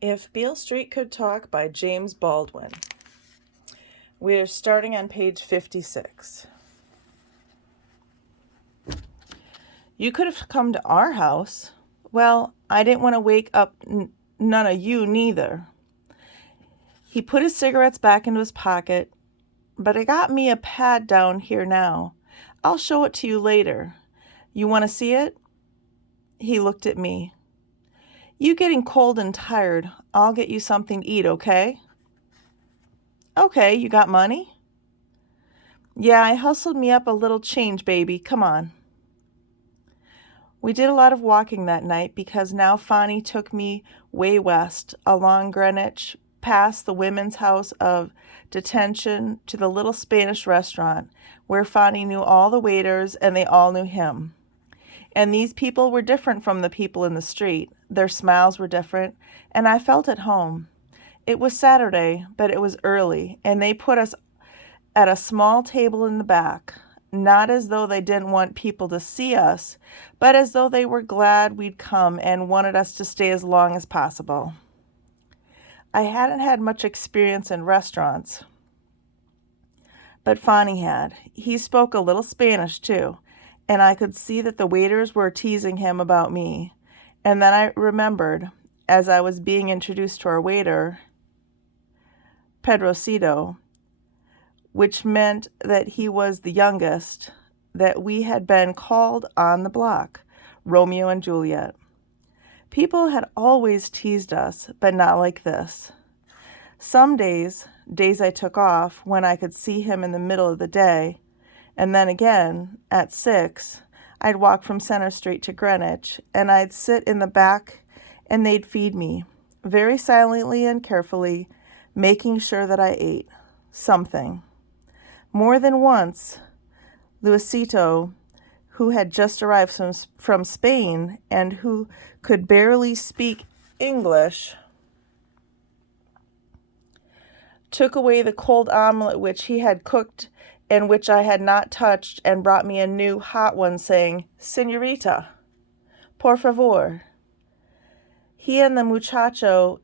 If Beale Street Could Talk by James Baldwin. We're starting on page 56. You could have come to our house. Well, I didn't want to wake up none of you neither. He put his cigarettes back into his pocket, but I got me a pad down here now. I'll show it to you later. You want to see it? He looked at me. You getting cold and tired. I'll get you something to eat, okay? Okay, you got money? Yeah, I hustled me up a little change, baby. Come on. We did a lot of walking that night because now Fanny took me way west, along Greenwich, past the women's house of detention to the little Spanish restaurant, where Fanny knew all the waiters and they all knew him. And these people were different from the people in the street. Their smiles were different, and I felt at home. It was Saturday, but it was early, and they put us at a small table in the back, not as though they didn't want people to see us, but as though they were glad we'd come and wanted us to stay as long as possible. I hadn't had much experience in restaurants, but Fanny had. He spoke a little Spanish, too, and I could see that the waiters were teasing him about me. And then I remembered, as I was being introduced to our waiter, Pedrocito, which meant that he was the youngest, that we had been called on the block, Romeo and Juliet. People had always teased us, but not like this. Some days I took off, when I could see him in the middle of the day, and then again, at 6, I'd walk from Center Street to Greenwich, and I'd sit in the back, and they'd feed me, very silently and carefully, making sure that I ate something. More than once, Luisito, who had just arrived from Spain and who could barely speak English, took away the cold omelet which he had cooked and which I had not touched, and brought me a new hot one, saying, "Señorita, por favor." He and the muchacho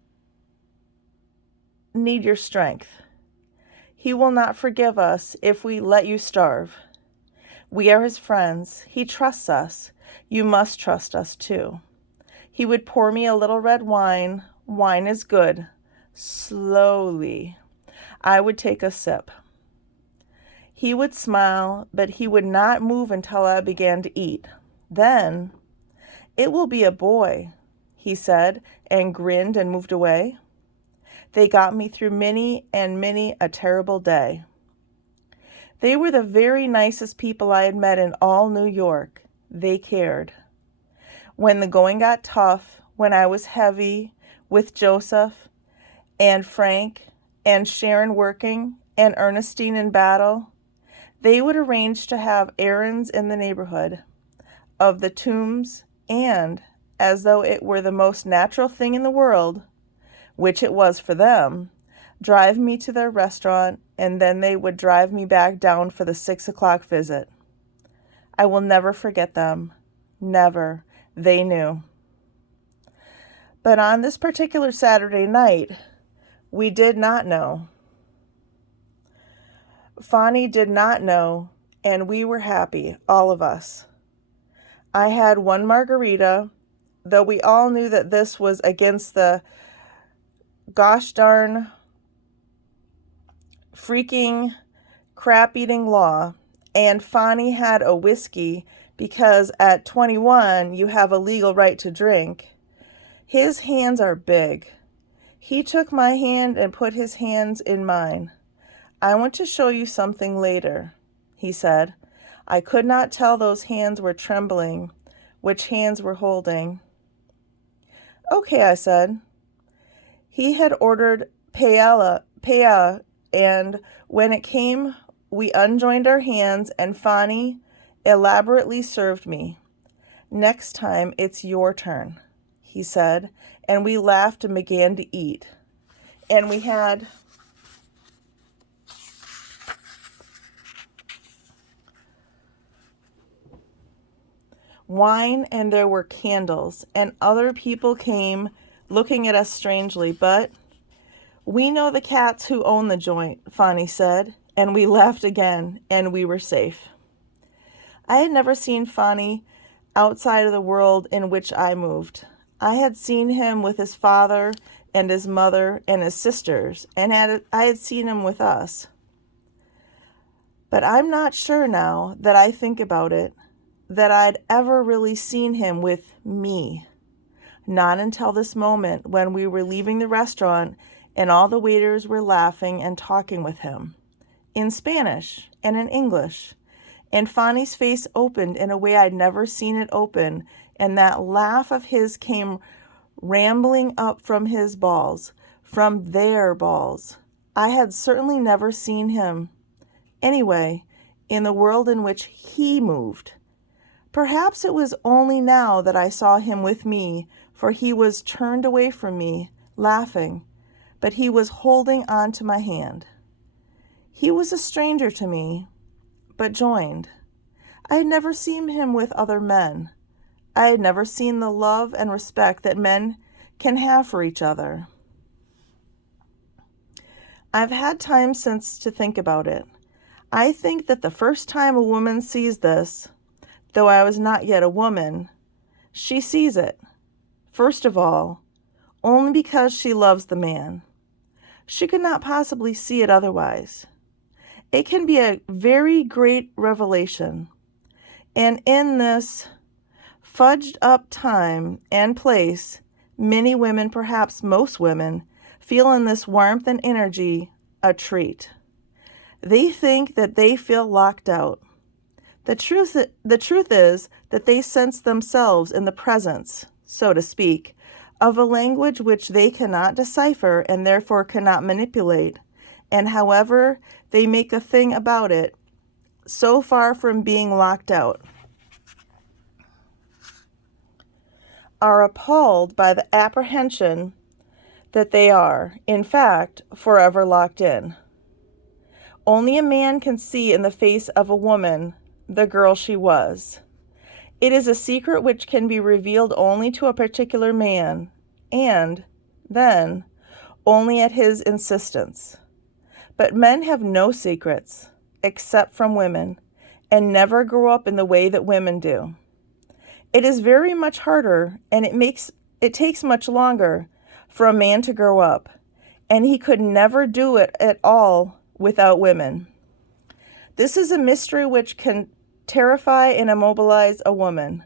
need your strength. He will not forgive us if we let you starve. We are his friends. He trusts us. You must trust us too. He would pour me a little red wine. Wine is good. Slowly. I would take a sip. He would smile, but he would not move until I began to eat. Then, "It will be a boy," he said, and grinned and moved away. They got me through many and many a terrible day. They were the very nicest people I had met in all New York. They cared. When the going got tough, when I was heavy, with Joseph and Frank and Sharon working and Ernestine in battle, they would arrange to have errands in the neighborhood of the tombs, and, as though it were the most natural thing in the world, which it was for them, drive me to their restaurant, and then they would drive me back down for the 6 o'clock visit. I will never forget them. Never. They knew. But on this particular Saturday night, we did not know. Fanny did not know, and we were happy, all of us. I had one margarita, though we all knew that this was against the gosh darn freaking crap-eating law, and Fanny had a whiskey because at 21 you have a legal right to drink. His hands are big. He took my hand and put his hands in mine. "I want to show you something later," he said. I could not tell those hands were trembling, which hands were holding. "Okay," I said. He had ordered paella, and when it came, we unjoined our hands, and Fanny elaborately served me. "Next time, it's your turn," he said, and we laughed and began to eat. And we had wine, and there were candles, and other people came looking at us strangely. But we know the cats who own the joint, Fonny said, and we laughed again, and we were safe. I had never seen Fonny outside of the world in which I moved. I had seen him with his father and his mother and his sisters, and I had seen him with us. But I'm not sure now that I think about it, that I'd ever really seen him with me. Not until this moment when we were leaving the restaurant and all the waiters were laughing and talking with him, in Spanish and in English. And Fonny's face opened in a way I'd never seen it open, and that laugh of his came rambling up from his balls, from their balls. I had certainly never seen him, anyway, in the world in which he moved. Perhaps it was only now that I saw him with me, for he was turned away from me, laughing, but he was holding on to my hand. He was a stranger to me, but joined. I had never seen him with other men. I had never seen the love and respect that men can have for each other. I've had time since to think about it. I think that the first time a woman sees this, though I was not yet a woman, she sees it, first of all, only because she loves the man. She could not possibly see it otherwise. It can be a very great revelation. And in this fudged up time and place, many women, perhaps most women, feel in this warmth and energy a treat. They think that they feel locked out. The truth is that they sense themselves in the presence, so to speak, of a language which they cannot decipher and therefore cannot manipulate, and however they make a thing about it, so far from being locked out, are appalled by the apprehension that they are, in fact, forever locked in. Only a man can see in the face of a woman the girl she was. It is a secret which can be revealed only to a particular man, and, then, only at his insistence. But men have no secrets, except from women, and never grow up in the way that women do. It is very much harder, and it takes much longer for a man to grow up, and he could never do it at all without women. This is a mystery which can terrify and immobilize a woman,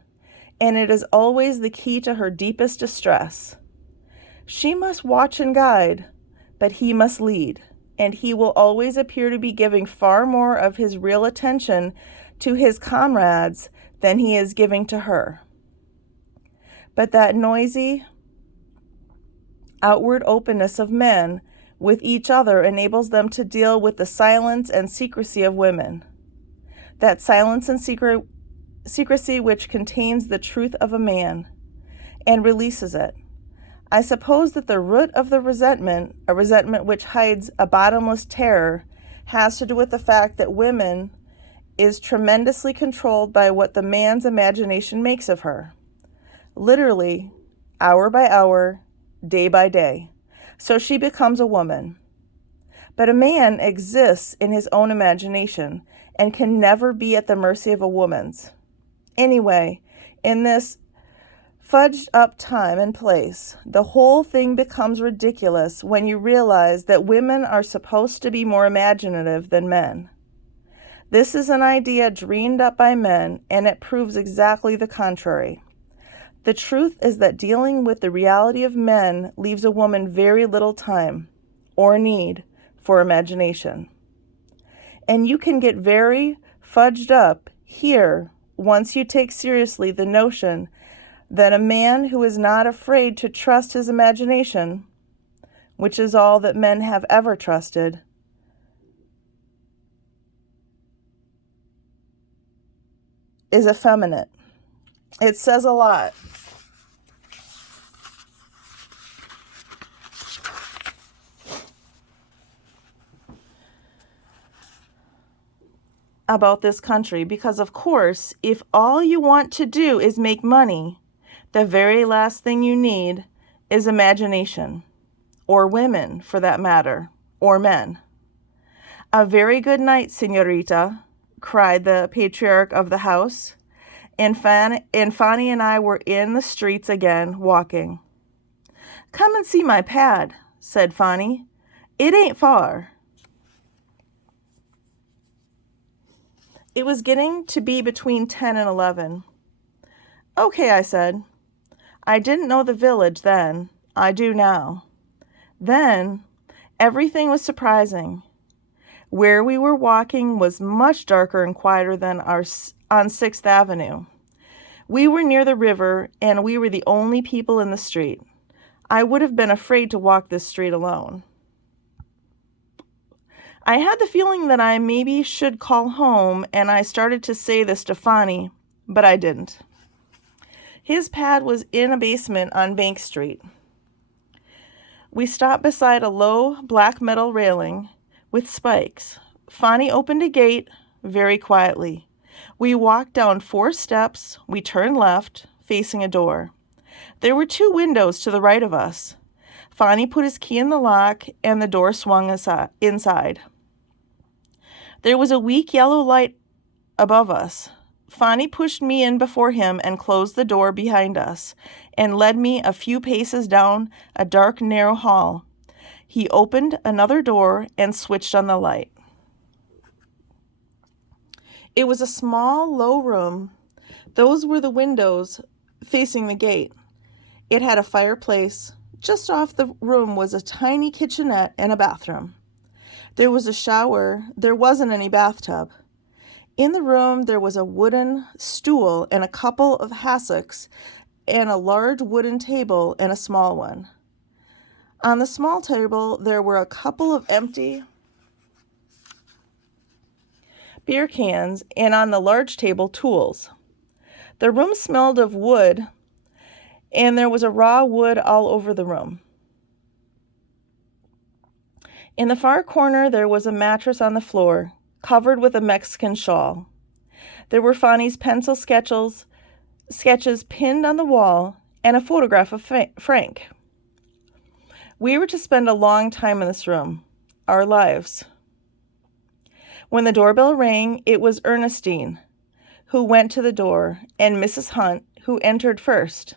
and it is always the key to her deepest distress. She must watch and guide, but he must lead, and he will always appear to be giving far more of his real attention to his comrades than he is giving to her. But that noisy, outward openness of men with each other enables them to deal with the silence and secrecy of women. That silence and secrecy which contains the truth of a man and releases it. I suppose that the root of the resentment, a resentment which hides a bottomless terror, has to do with the fact that woman is tremendously controlled by what the man's imagination makes of her. Literally, hour by hour, day by day. So she becomes a woman. But a man exists in his own imagination and can never be at the mercy of a woman's. Anyway, in this fudged up time and place, the whole thing becomes ridiculous when you realize that women are supposed to be more imaginative than men. This is an idea dreamed up by men, and it proves exactly the contrary. The truth is that dealing with the reality of men leaves a woman very little time, or need, for imagination. And you can get very fudged up here once you take seriously the notion that a man who is not afraid to trust his imagination, which is all that men have ever trusted, is effeminate. It says a lot. About this country, because of course, if all you want to do is make money, the very last thing you need is imagination, or women, for that matter, or men. A very good night, señorita, cried the patriarch of the house, and Fanny and I were in the streets again, walking. Come and see my pad, said Fanny. It ain't far. It was getting to be between 10 and 11. Okay, I said. I didn't know the village then. I do now. Then, everything was surprising. Where we were walking was much darker and quieter than on 6th Avenue. We were near the river, and we were the only people in the street. I would have been afraid to walk this street alone. I had the feeling that I maybe should call home, and I started to say this to Fanny, but I didn't. His pad was in a basement on Bank Street. We stopped beside a low black metal railing with spikes. Fanny opened a gate very quietly. We walked down 4 steps. We turned left, facing a door. There were 2 windows to the right of us. Fanny put his key in the lock, and the door swung inside. There was a weak yellow light above us. Fanny pushed me in before him and closed the door behind us, and led me a few paces down a dark, narrow hall. He opened another door and switched on the light. It was a small, low room. Those were the windows facing the gate. It had a fireplace. Just off the room was a tiny kitchenette and a bathroom. There was a shower. There wasn't any bathtub. In the room, there was a wooden stool and a couple of hassocks and a large wooden table and a small one. On the small table, there were a couple of empty beer cans, and on the large table, tools. The room smelled of wood, and there was a raw wood all over the room. In the far corner, there was a mattress on the floor, covered with a Mexican shawl. There were Fanny's pencil sketches pinned on the wall, and a photograph of Frank. We were to spend a long time in this room, our lives. When the doorbell rang, it was Ernestine, who went to the door, and Mrs. Hunt, who entered first.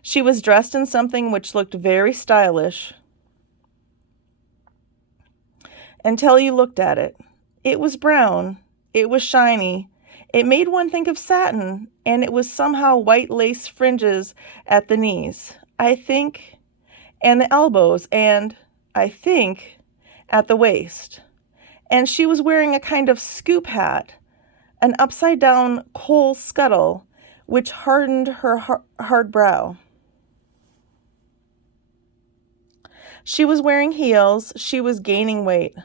She was dressed in something which looked very stylish until you looked at it. It was brown. It was shiny. It made one think of satin, and it was somehow white lace fringes at the knees, I think, and the elbows, and, I think, at the waist. And she was wearing a kind of scoop hat, an upside-down coal scuttle, which hardened her hard brow. She was wearing heels. She was gaining weight.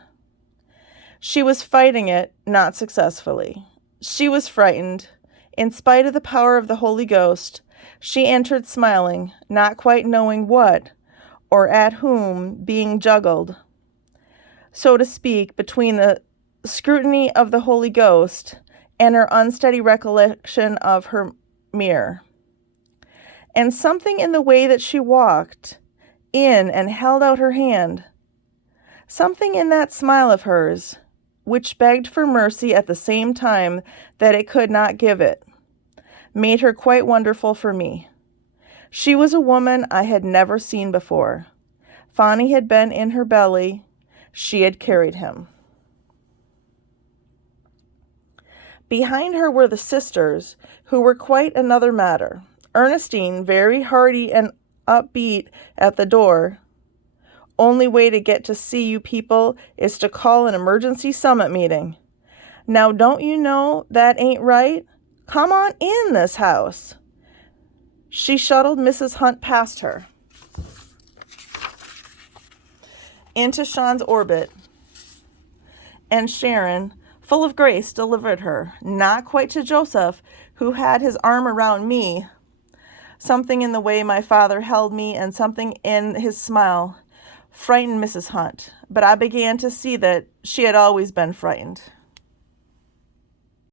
She was fighting it, not successfully. She was frightened. In spite of the power of the Holy Ghost, she entered smiling, not quite knowing what or at whom being juggled, so to speak, between the scrutiny of the Holy Ghost and her unsteady recollection of her mirror. And something in the way that she walked in and held out her hand, something in that smile of hers, which begged for mercy at the same time that it could not give it, made her quite wonderful for me. She was a woman I had never seen before. Fanny had been in her belly. She had carried him. Behind her were the sisters, who were quite another matter. Ernestine, very hearty and upbeat at the door. Only way to get to see you people is to call an emergency summit meeting. Now, don't you know that ain't right? Come on in this house. She shuttled Mrs. Hunt past her into Sean's orbit, and Sharon, full of grace, delivered her, not quite to Joseph, who had his arm around me. Something in the way my father held me and something in his smile frightened Mrs. Hunt, but I began to see that she had always been frightened.